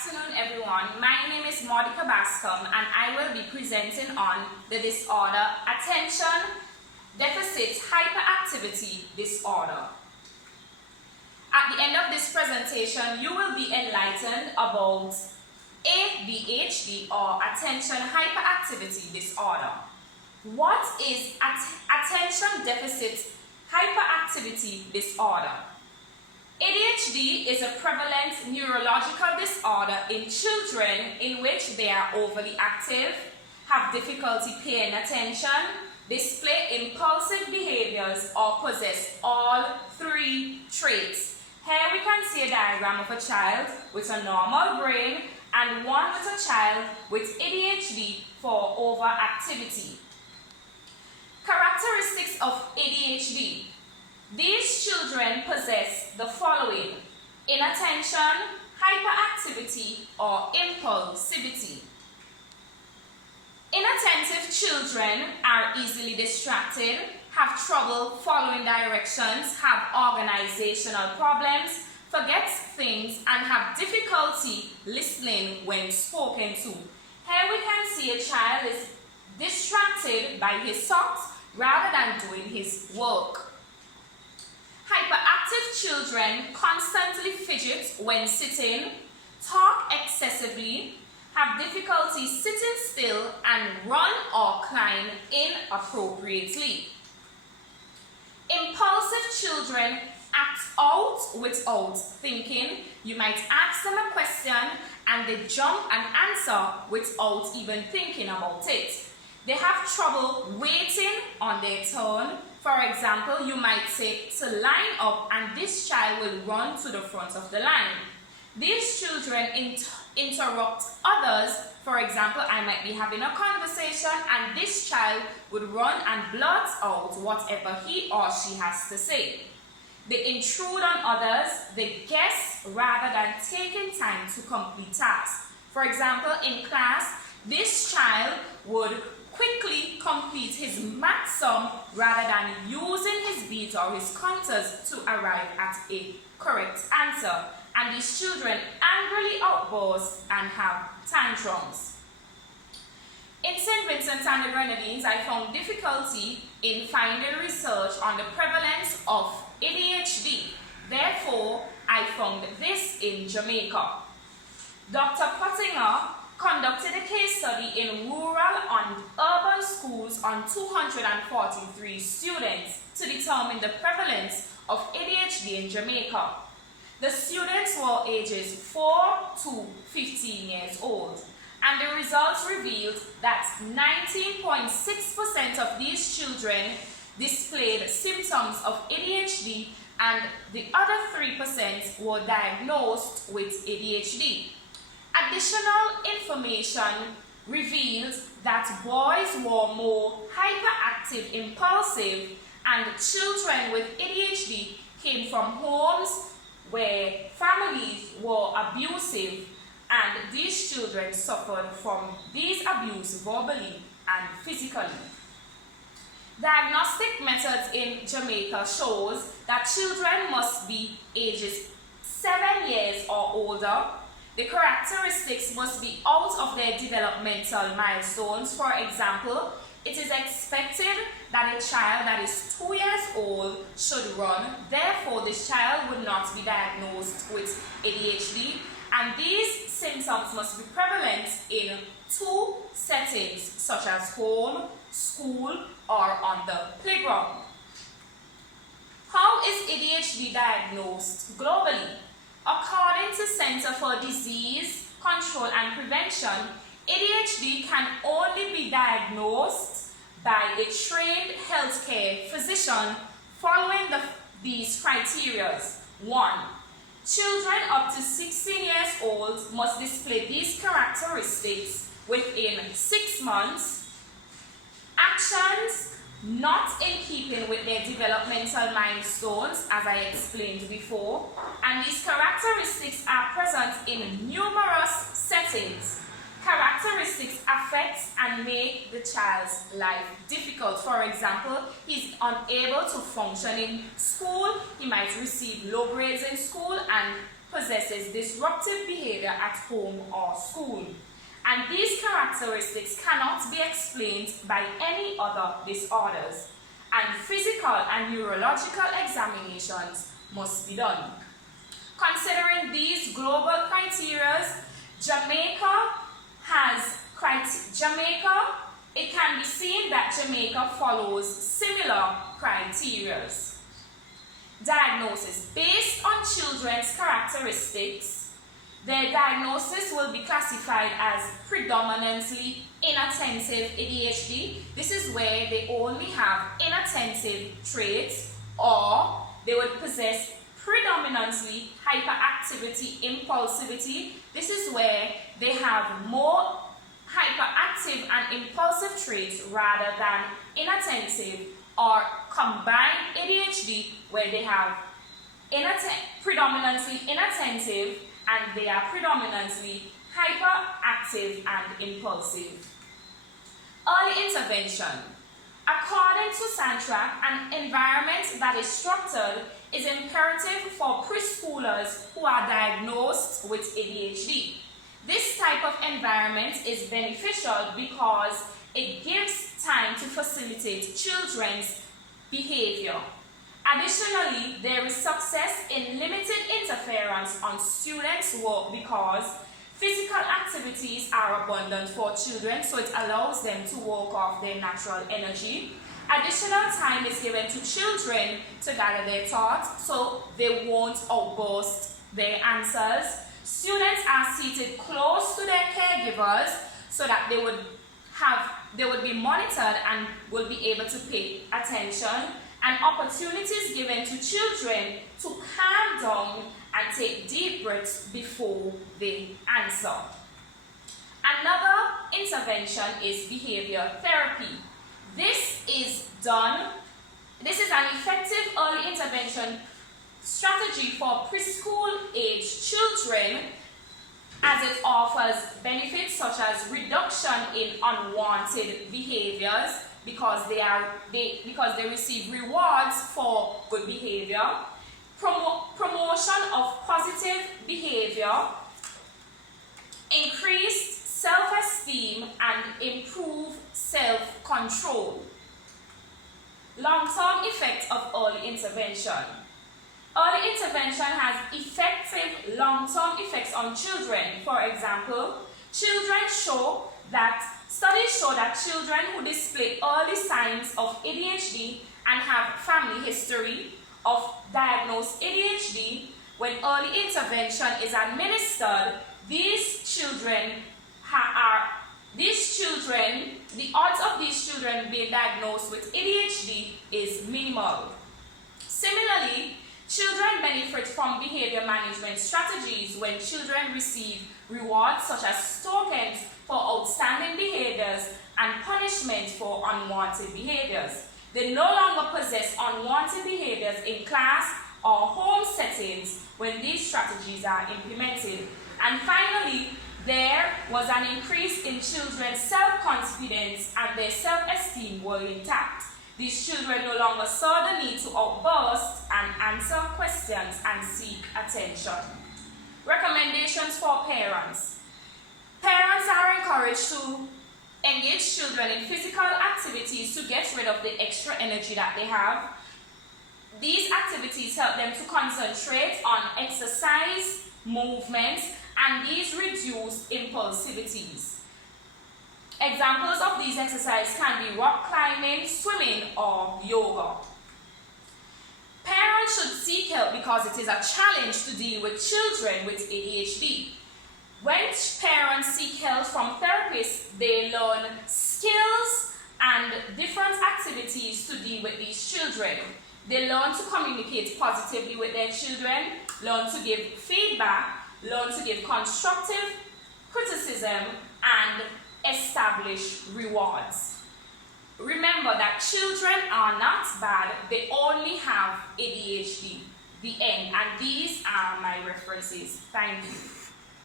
afternoon, everyone. My name is Monica Bascom, and I will be presenting on the disorder Attention Deficit Hyperactivity Disorder. At the end of this presentation, you will be enlightened about ADHD or Attention Hyperactivity Disorder. What is Attention Deficit Hyperactivity Disorder? ADHD is a prevalent neurological disorder in children in which they are overly active, have difficulty paying attention, display impulsive behaviors, or possess all three traits. Here we can see a diagram of a child with a normal brain and one with a child with ADHD for overactivity. Characteristics of ADHD. These children possess the following: inattention, hyperactivity, or impulsivity. Inattentive children are easily distracted, have trouble following directions, have organizational problems, forget things, and have difficulty listening when spoken to. Here we can see a child is distracted by his socks rather than doing his work. Hyperactive children constantly fidget when sitting, talk excessively, have difficulty sitting still, and run or climb inappropriately. Impulsive children act out without thinking. You might ask them a question and they jump and answer without even thinking about it. They have trouble waiting on their turn. For example, you might say to line up and this child will run to the front of the line. These children interrupt others. For example, I might be having a conversation and this child would run and blurt out whatever he or she has to say. They intrude on others. They guess rather than taking time to complete tasks. For example, in class, this child would quickly complete his math sum rather than using his beats or his counters to arrive at a correct answer. And these children angrily outburst and have tantrums. In St. Vincent and the Grenadines, I found difficulty in finding research on the prevalence of ADHD. Therefore, I found this in Jamaica. Dr. Pottinger conducted a case study in rural and urban schools on 243 students to determine the prevalence of ADHD in Jamaica. The students were ages 4 to 15 years old, and the results revealed that 19.6% of these children displayed symptoms of ADHD, and the other 3% were diagnosed with ADHD. Additional information revealed that boys were more hyperactive, impulsive, and children with ADHD came from homes where families were abusive, and these children suffered from these abuse verbally and physically. Diagnostic methods in Jamaica shows that children must be ages 7 years or older. The characteristics must be out of their developmental milestones. For example, it is expected that a child that is 2 years old should run. Therefore, this child would not be diagnosed with ADHD. And these symptoms must be prevalent in 2 settings, such as home, school, or on the playground. How is ADHD diagnosed globally? According to Center for Disease Control and Prevention, ADHD can only be diagnosed by a trained healthcare physician following these criteria. 1. Children up to 16 years old must display these characteristics within 6 months. Actions not in keeping with their developmental milestones, as I explained before, and these characteristics are present in numerous settings. Characteristics affect and make the child's life difficult. For example, he's unable to function in school, he might receive low grades in school, and possesses disruptive behavior at home or school. And these characteristics cannot be explained by any other disorders. And physical and neurological examinations must be done. Considering these global criteria, it can be seen that Jamaica follows similar criteria. Diagnosis. Based on children's characteristics, their diagnosis will be classified as predominantly inattentive ADHD. This is where they only have inattentive traits, or they would possess predominantly hyperactivity, impulsivity. This is where they have more hyperactive and impulsive traits rather than inattentive, or combined ADHD, where they have predominantly inattentive and they are predominantly hyperactive and impulsive. Early intervention. According to Santrac, an environment that is structured is imperative for preschoolers who are diagnosed with ADHD. This type of environment is beneficial because it gives time to facilitate children's behavior. Additionally, there is success in limited interference on students' work because physical activities are abundant for children, so it allows them to work off their natural energy. Additional time is given to children to gather their thoughts, so they won't outburst their answers. Students are seated close to their caregivers so that they would be monitored and will be able to pay attention, and opportunities given to children to calm down and take deep breaths before they answer. Another intervention is behavior therapy. This is an effective early intervention strategy for preschool age children, as it offers benefits such as reduction in unwanted behaviors because they receive rewards for good behavior, promotion of positive behavior, increased self-esteem, and improved self-control. Long-term effects of early intervention. Early intervention has effective long-term effects on children. For example, studies show that children who display early signs of ADHD and have family history of diagnosed ADHD, when early intervention is administered, the odds of these children being diagnosed with ADHD is minimal. Similarly, children benefit from behavior management strategies when children receive rewards such as tokens for outstanding behaviors and punishment for unwanted behaviors. They no longer possess unwanted behaviors in class or home settings when these strategies are implemented. And finally, there was an increase in children's self-confidence and their self-esteem were intact. These children no longer saw the need to outburst and answer questions and seek attention. Recommendations for parents. Parents are encouraged to engage children in physical activities to get rid of the extra energy that they have. These activities help them to concentrate on exercise, movement, and these reduce impulsivities. Examples of these exercises can be rock climbing, swimming, or yoga. Parents should seek help because it is a challenge to deal with children with ADHD. When parents seek help from therapists, they learn skills and different activities to deal with these children. They learn to communicate positively with their children, learn to give feedback, learn to give constructive criticism, and establish rewards. Remember that children are not bad, they only have ADHD. The end. And these are my references. Thank you.